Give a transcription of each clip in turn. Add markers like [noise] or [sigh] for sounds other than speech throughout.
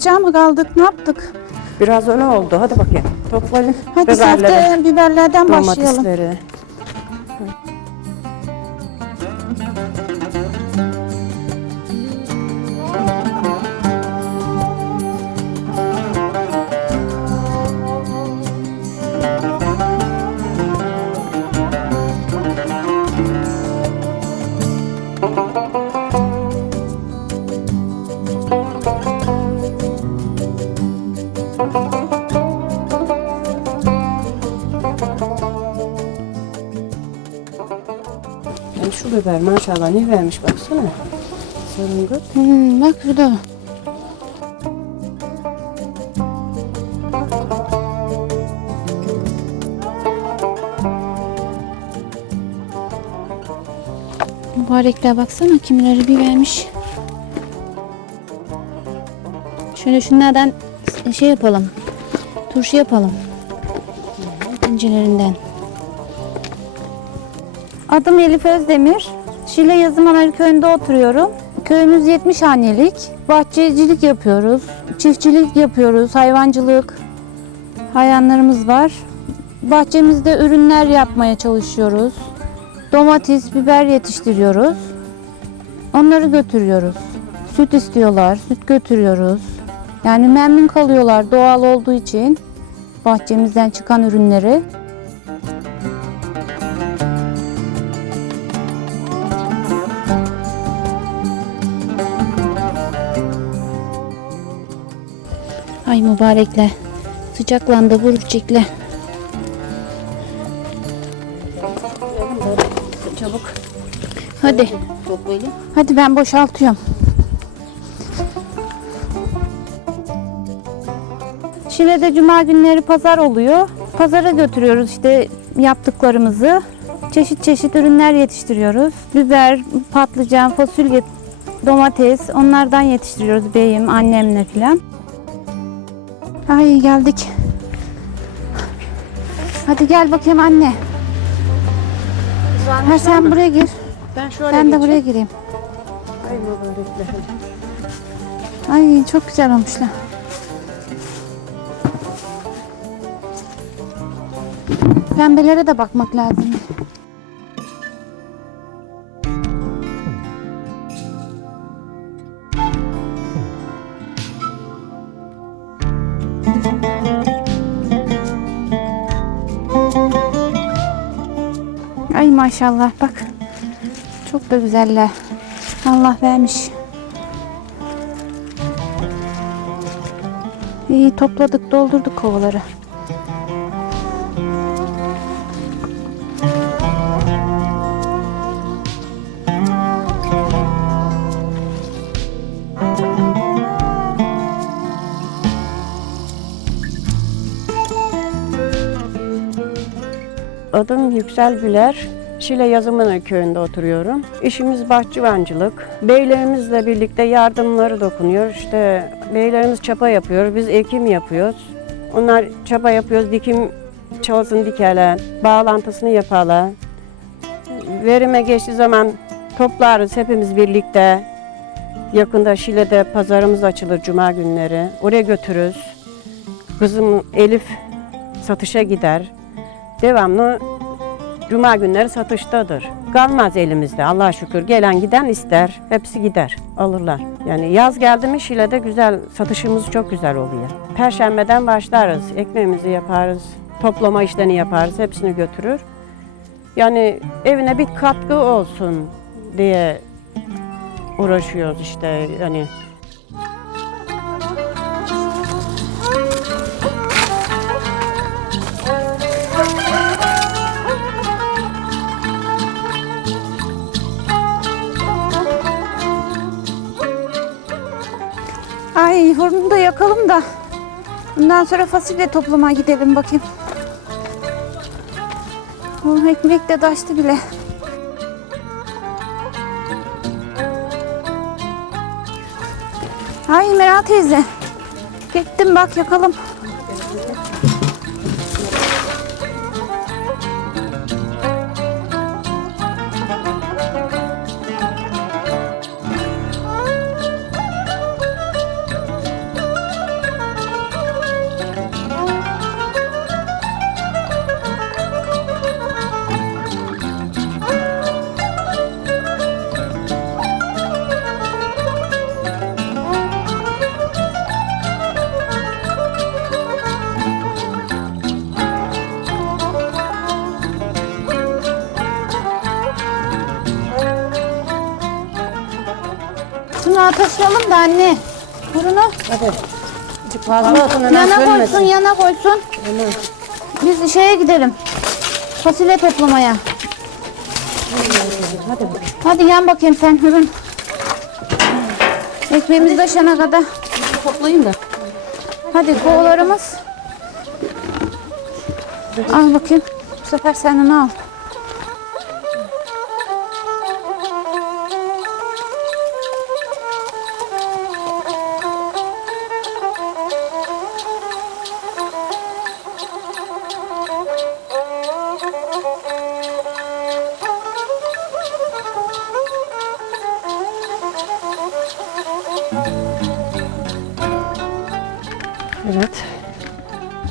Sıcağı mı kaldık? Ne yaptık? Biraz öyle oldu. Hadi bakayım. Toplayalım. Hadi biberleri, biberlerden başlayalım. domatesleri. Yani şu biber maşallah ne vermiş baksana. Sarıngıt. Hmm, bak şurada. Mübarekler baksana kimileri bir vermiş. Şöyle şunlardan şey yapalım. Turşu yapalım. İncelerinden. Adım Elif Özdemir. Şile Yazımanar köyünde oturuyorum. Köyümüz 70 hanelik. Bahçecilik yapıyoruz. Çiftçilik yapıyoruz. Hayvancılık. Hayvanlarımız var. Bahçemizde ürünler yapmaya çalışıyoruz. Domates, biber yetiştiriyoruz. Onları götürüyoruz. Süt istiyorlar, süt götürüyoruz. Yani memnun kalıyorlar doğal olduğu için bahçemizden çıkan ürünleri. Ay mübarekler. Sıcaklandı çiçekler. Çabuk Hadi. toplayalım. Hadi ben boşaltıyorum. Şile'de cuma günleri pazar oluyor. Pazara götürüyoruz işte yaptıklarımızı. Çeşit çeşit ürünler yetiştiriyoruz. Biber, patlıcan, fasulye, domates onlardan yetiştiriyoruz beyim, annemle filan. Ay geldik. Hadi gel bakayım anne. Ha, sen buraya gir. Ben şöyle Ben de geçeyim. buraya gireyim. Ay mübarekler. Ay çok güzel olmuşlar. Pembelere de bakmak lazım. Maşallah bak. Çok da güzeller. Allah vermiş. İyi topladık, doldurduk kovaları. Adım Yüksel Güler. Şile Yazımını köyünde oturuyorum. İşimiz bahçıvancılık. Beylerimizle birlikte yardımları dokunuyor. İşte beylerimiz çapa yapıyor, biz ekim yapıyoruz. Onlar çapa yapıyoruz, dikim çalısını dikerler, bağlantısını yaparlar. Verime geçtiği zaman toplarız hepimiz birlikte. Yakında Şile'de pazarımız açılır cuma günleri. Oraya götürürüz. Kızım Elif satışa gider. Devamlı cuma günleri satıştadır. Kalmaz elimizde Allah'a şükür. Gelen giden ister. Hepsi gider. Alırlar. Yani yaz geldi mi Şile'de güzel satışımız çok güzel oluyor. Perşembeden başlarız. Ekmeğimizi yaparız. Toplama işlerini yaparız. Hepsini götürür. Yani evine bir katkı olsun diye uğraşıyoruz işte. Yani Ay da yakalım da. Bundan sonra fasulye toplamaya gidelim bakayım. Oh, ekmek de taştı bile. Ay Meral teyze. Gittim bak yakalım. Şunu ateşleyelim da anne. Fırını Hadi. Azıcık fazla olsun hemen yana koysun, yana koysun. Hemen. Biz şeye gidelim. Fasulye toplamaya. Hadi bakalım. Hadi yan bakayım sen Hürün. Ekmeğimiz taşana kadar. Toplayayım da. Hadi kovalarımız. Al bakayım. Bu sefer sen onu al.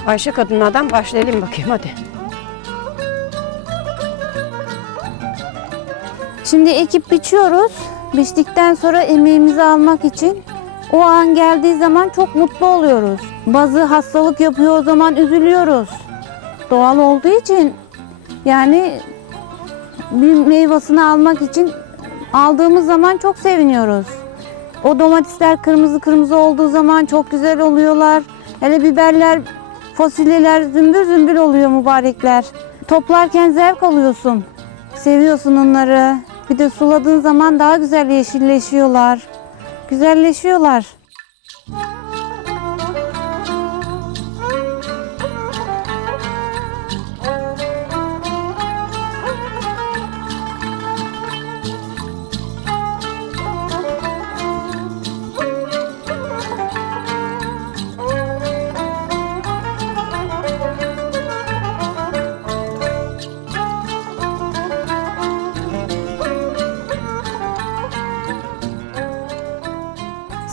Ayşe kadınlardan başlayalım bakayım hadi. Şimdi ekip biçiyoruz. Biçtikten sonra emeğimizi almak için o an geldiği zaman çok mutlu oluyoruz. Bazı hastalık yapıyor o zaman üzülüyoruz. Doğal olduğu için yani bir meyvasını almak için aldığımız zaman çok seviniyoruz. O domatesler kırmızı kırmızı olduğu zaman çok güzel oluyorlar. Hele biberler, fasulyeler zümbür zümbür oluyor mübarekler. Toplarken zevk alıyorsun. Seviyorsun onları. Bir de suladığın zaman daha güzel yeşilleşiyorlar. Güzelleşiyorlar.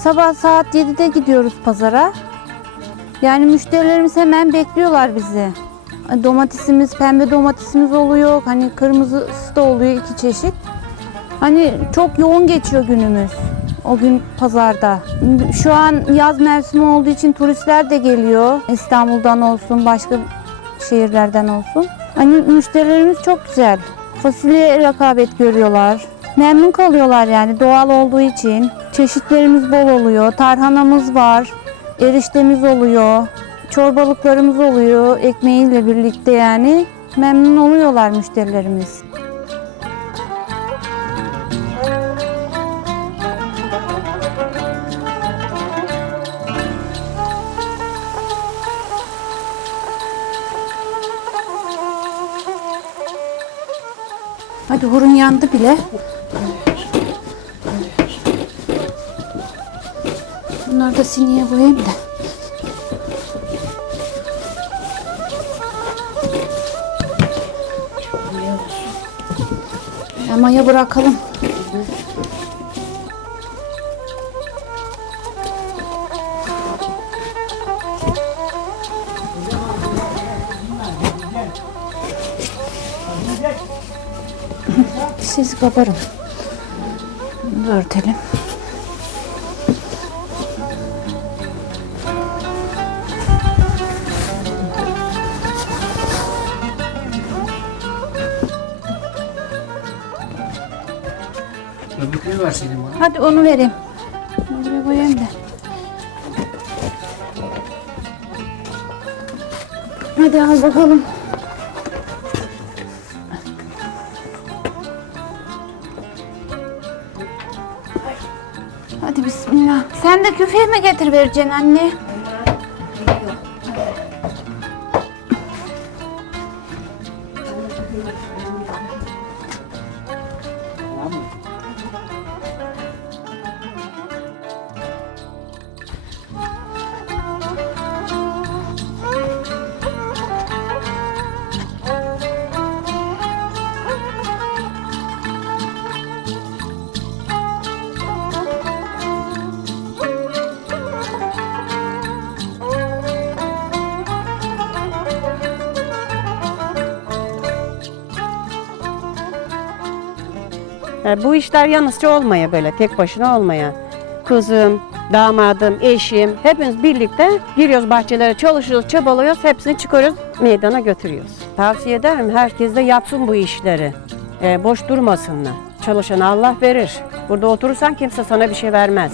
Sabah saat 7'de gidiyoruz pazara. Yani müşterilerimiz hemen bekliyorlar bizi. Domatesimiz, pembe domatesimiz oluyor. Hani kırmızısı da oluyor iki çeşit. Hani çok yoğun geçiyor günümüz. O gün pazarda. Şu an yaz mevsimi olduğu için turistler de geliyor. İstanbul'dan olsun, başka şehirlerden olsun. Hani müşterilerimiz çok güzel. Fasulye rekabet görüyorlar. Memnun kalıyorlar yani doğal olduğu için. Çeşitlerimiz bol oluyor. Tarhanamız var. Eriştemiz oluyor. Çorbalıklarımız oluyor ekmeğiyle birlikte yani. Memnun oluyorlar müşterilerimiz. Hadi hurun yandı bile. Bunları da sineye koyayım da. Ya maya bırakalım. Siz kabarın. Örtelim. Hadi onu vereyim. Buraya koyayım da. Hadi al bakalım. Hadi bismillah. Sen de küfeye mi getir vereceksin anne? Bu işler yalnızca olmaya böyle tek başına olmaya. Kızım, damadım, eşim hepimiz birlikte giriyoruz bahçelere çalışıyoruz, çabalıyoruz, hepsini çıkarıyoruz, meydana götürüyoruz. Tavsiye ederim herkes de yapsın bu işleri. Ee, boş durmasınlar. Çalışana Allah verir. Burada oturursan kimse sana bir şey vermez.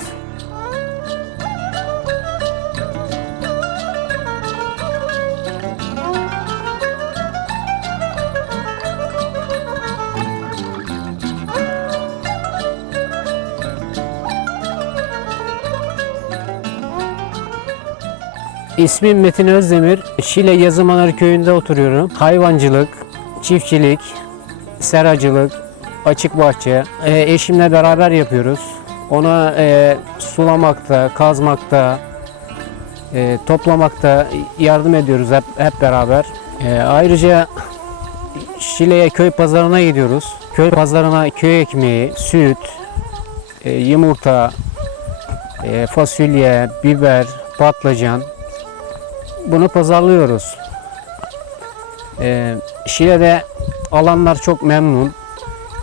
İsmim Metin Özdemir. Şile Yazımanar köyünde oturuyorum. Hayvancılık, çiftçilik, seracılık, açık bahçe. e, eşimle beraber yapıyoruz. Ona e, sulamakta, kazmakta, e, toplamakta yardım ediyoruz hep, hep beraber. E, ayrıca Şile'ye köy pazarına gidiyoruz. Köy pazarına köy ekmeği, süt, e, yumurta, e, fasulye, biber, patlıcan, bunu pazarlıyoruz. Ee, Şile'de alanlar çok memnun.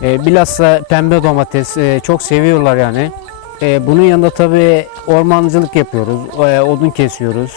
Ee, bilhassa pembe domates e, çok seviyorlar yani. Ee, bunun yanında tabii ormancılık yapıyoruz, e, odun kesiyoruz.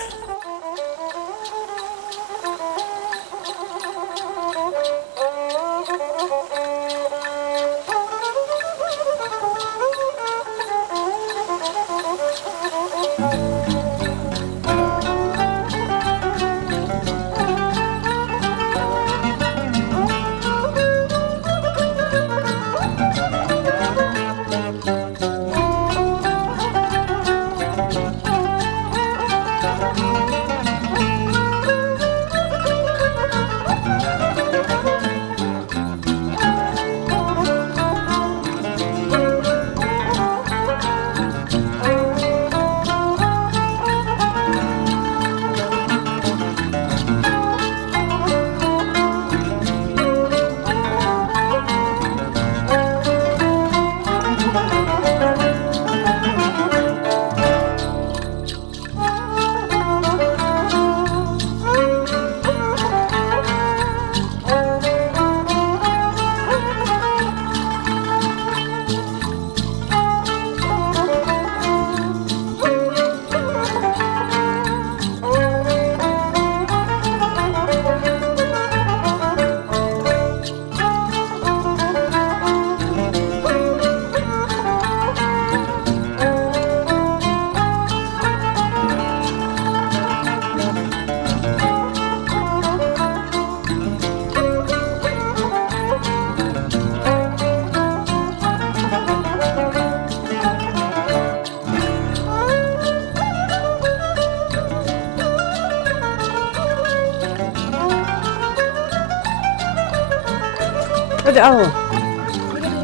Hadi al.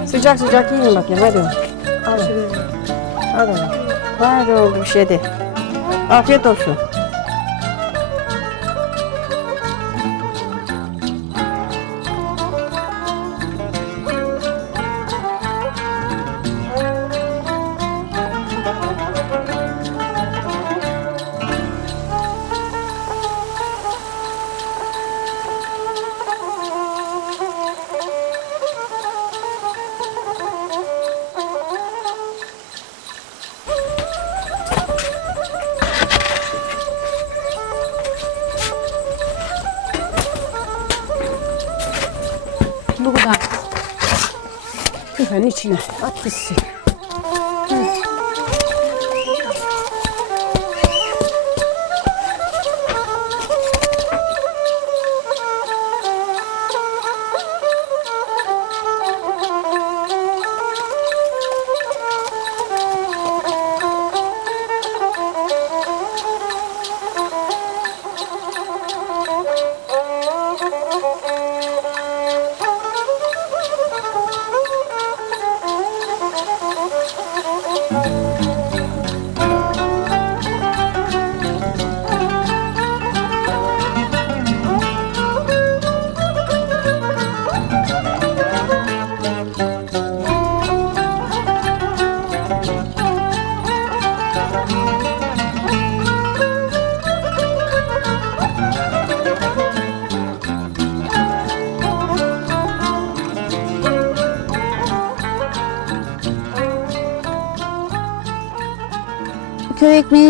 Sıcak sıcak yiyin bakayım hadi. Al. Hadi. Hadi oldu bir şey de. Afiyet olsun. Efendim içine at gitsin.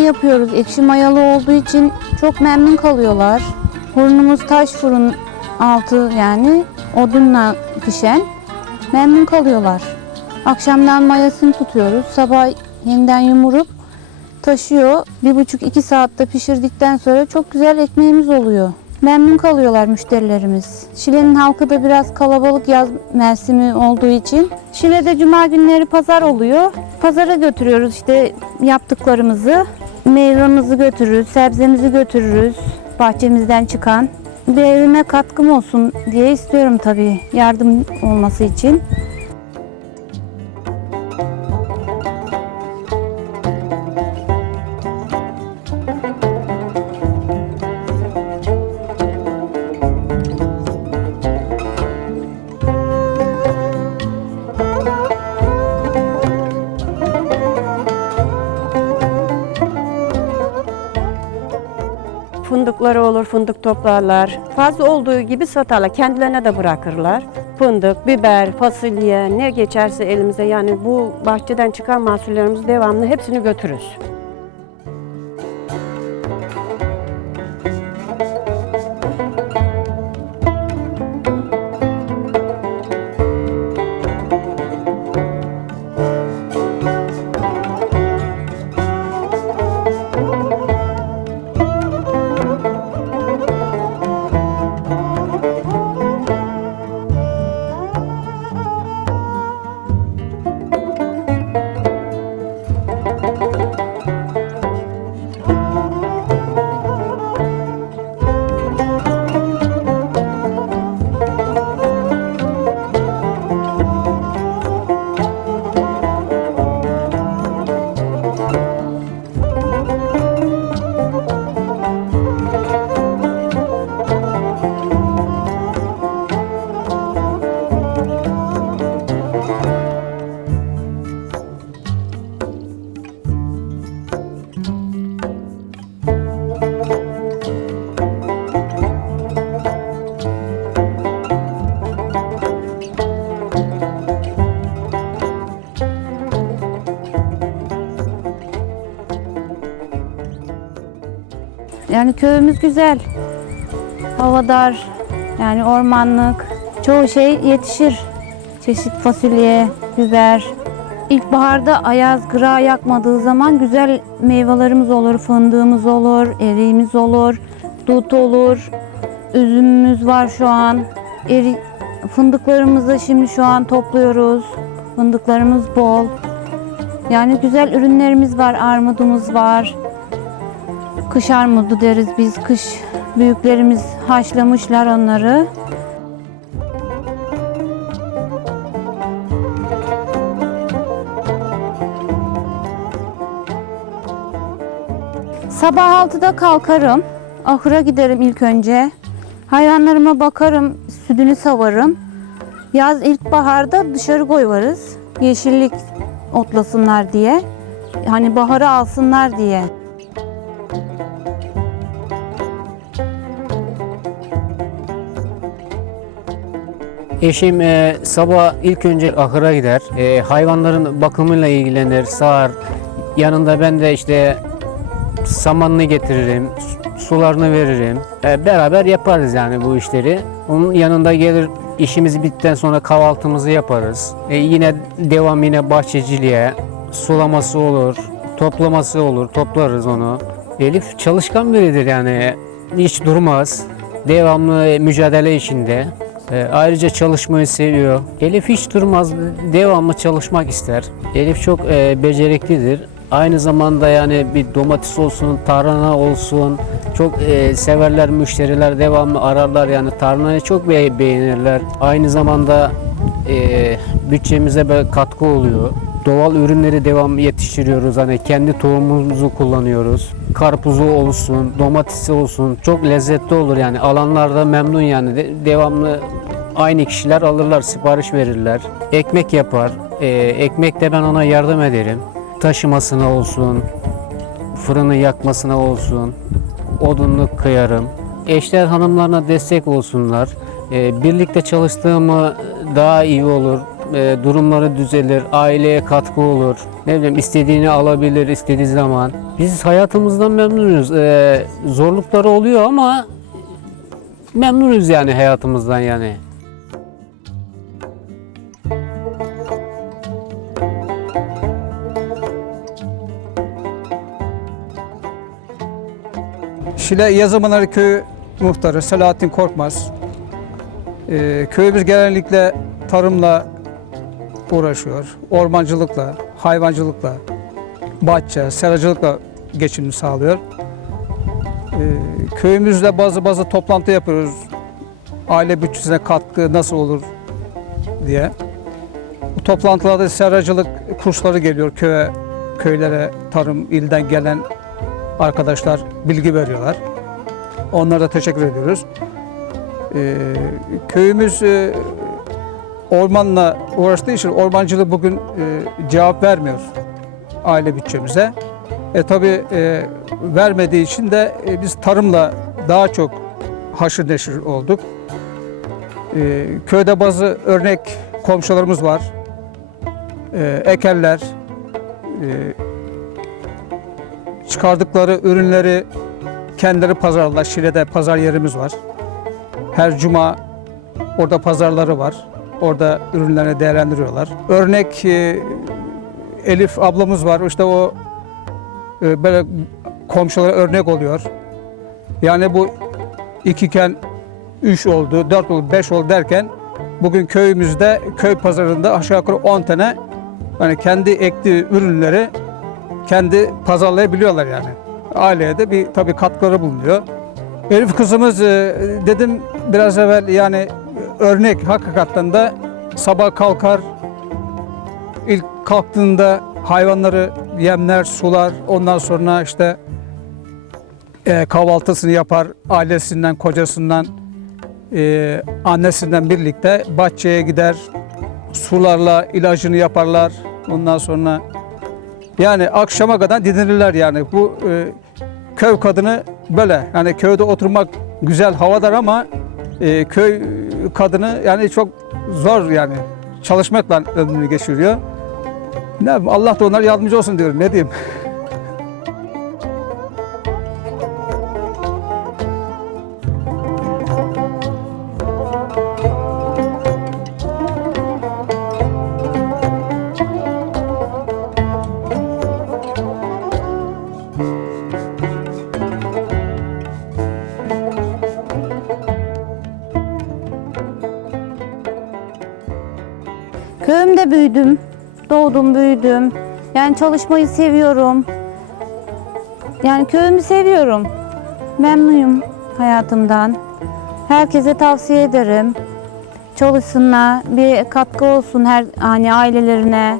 Yapıyoruz. Ekşi mayalı olduğu için çok memnun kalıyorlar. Fırınımız taş fırın altı yani odunla pişen. Memnun kalıyorlar. Akşamdan mayasını tutuyoruz. Sabah yeniden yumurup taşıyor. Bir buçuk iki saatte pişirdikten sonra çok güzel ekmeğimiz oluyor. Memnun kalıyorlar müşterilerimiz. Şile'nin halkı da biraz kalabalık yaz mevsimi olduğu için. Şile'de cuma günleri pazar oluyor. Pazara götürüyoruz işte yaptıklarımızı. Meyvemizi götürürüz, sebzemizi götürürüz bahçemizden çıkan. Bir evime katkım olsun diye istiyorum tabii yardım olması için. Fındık toplarlar. Fazla olduğu gibi satarlar, kendilerine de bırakırlar. Fındık, biber, fasulye ne geçerse elimize yani bu bahçeden çıkan mahsullerimizi devamlı hepsini götürürüz. Yani köyümüz güzel. Havadar, yani ormanlık. Çoğu şey yetişir. Çeşit fasulye, biber. İlkbaharda ayaz, gıra yakmadığı zaman güzel meyvelerimiz olur. Fındığımız olur, eriğimiz olur, dut olur. Üzümümüz var şu an. Eri, fındıklarımızı şimdi şu an topluyoruz. Fındıklarımız bol. Yani güzel ürünlerimiz var, armudumuz var. Kış armudu deriz biz. Kış büyüklerimiz haşlamışlar onları. Sabah 6'da kalkarım. Ahıra giderim ilk önce. Hayvanlarıma bakarım, sütünü savarım. Yaz ilkbaharda dışarı koyarız. Yeşillik otlasınlar diye. Hani baharı alsınlar diye. Eşim e, sabah ilk önce ahıra gider. E, hayvanların bakımıyla ilgilenir, sağar. Yanında ben de işte samanını getiririm, su- sularını veririm. E, beraber yaparız yani bu işleri. Onun yanında gelir işimiz bittikten sonra kahvaltımızı yaparız. E, yine devam yine bahçeciliğe, sulaması olur, toplaması olur, toplarız onu. Elif çalışkan biridir yani hiç durmaz. Devamlı mücadele içinde. E, ayrıca çalışmayı seviyor. Elif hiç durmaz, devamlı çalışmak ister. Elif çok e, beceriklidir. Aynı zamanda yani bir domates olsun, tarhana olsun çok e, severler müşteriler devamlı ararlar yani tarhanayı çok be- beğenirler. Aynı zamanda e, bütçemize böyle katkı oluyor. Doğal ürünleri devamlı yetiştiriyoruz. Hani kendi tohumumuzu kullanıyoruz. Karpuzu olsun, domatesi olsun çok lezzetli olur yani. Alanlarda memnun yani. De- devamlı aynı kişiler alırlar, sipariş verirler. Ekmek yapar. E, ekmekte ben ona yardım ederim. Taşımasına olsun, fırını yakmasına olsun, odunluk kıyarım. Eşler hanımlarına destek olsunlar. Ee, birlikte çalıştığımı daha iyi olur. E, durumları düzelir, aileye katkı olur. Ne bileyim istediğini alabilir istediği zaman. Biz hayatımızdan memnunuz. E, zorlukları oluyor ama memnunuz yani hayatımızdan yani. Şile Yazımanları Köyü muhtarı Selahattin Korkmaz. Ee, köyümüz genellikle tarımla uğraşıyor. Ormancılıkla, hayvancılıkla, bahçe, seracılıkla geçimini sağlıyor. Ee, köyümüzde bazı bazı toplantı yapıyoruz. Aile bütçesine katkı nasıl olur diye. Bu toplantılarda seracılık kursları geliyor köye, köylere, tarım, ilden gelen arkadaşlar bilgi veriyorlar. Onlara da teşekkür ediyoruz. Ee, köyümüz e, ormanla uğraştığı için ormancılık bugün e, cevap vermiyor aile bütçemize. E tabi vermediği için de e, biz tarımla daha çok haşır neşir olduk. E, köyde bazı örnek komşularımız var. E, ekerler, e, çıkardıkları ürünleri kendileri pazarlar. Şile'de pazar yerimiz var. Her cuma orada pazarları var. Orada ürünlerini değerlendiriyorlar. Örnek e, Elif ablamız var. İşte o e, böyle komşulara örnek oluyor. Yani bu ikiken üç oldu, dört oldu, beş oldu derken bugün köyümüzde, köy pazarında aşağı yukarı 10 tane hani kendi ektiği ürünleri kendi pazarlayabiliyorlar yani. Aileye de bir tabii katkıları bulunuyor. Elif kızımız e, dedim biraz evvel yani örnek hakikaten de sabah kalkar ilk kalktığında hayvanları yemler, sular ondan sonra işte e, kahvaltısını yapar ailesinden, kocasından, e, annesinden birlikte bahçeye gider, sularla ilacını yaparlar. Ondan sonra yani akşama kadar dinlenirler yani. Bu e, köy kadını böyle. Yani köyde oturmak güzel havadar ama e, köy kadını yani çok zor yani. Çalışmakla ömrünü geçiriyor. Ne Allah da onlara yardımcı olsun diyorum. Ne diyeyim? [laughs] büyüdüm. Doğdum, büyüdüm. Yani çalışmayı seviyorum. Yani köyümü seviyorum. Memnunum hayatımdan. Herkese tavsiye ederim. Çalışsınlar, bir katkı olsun her hani ailelerine.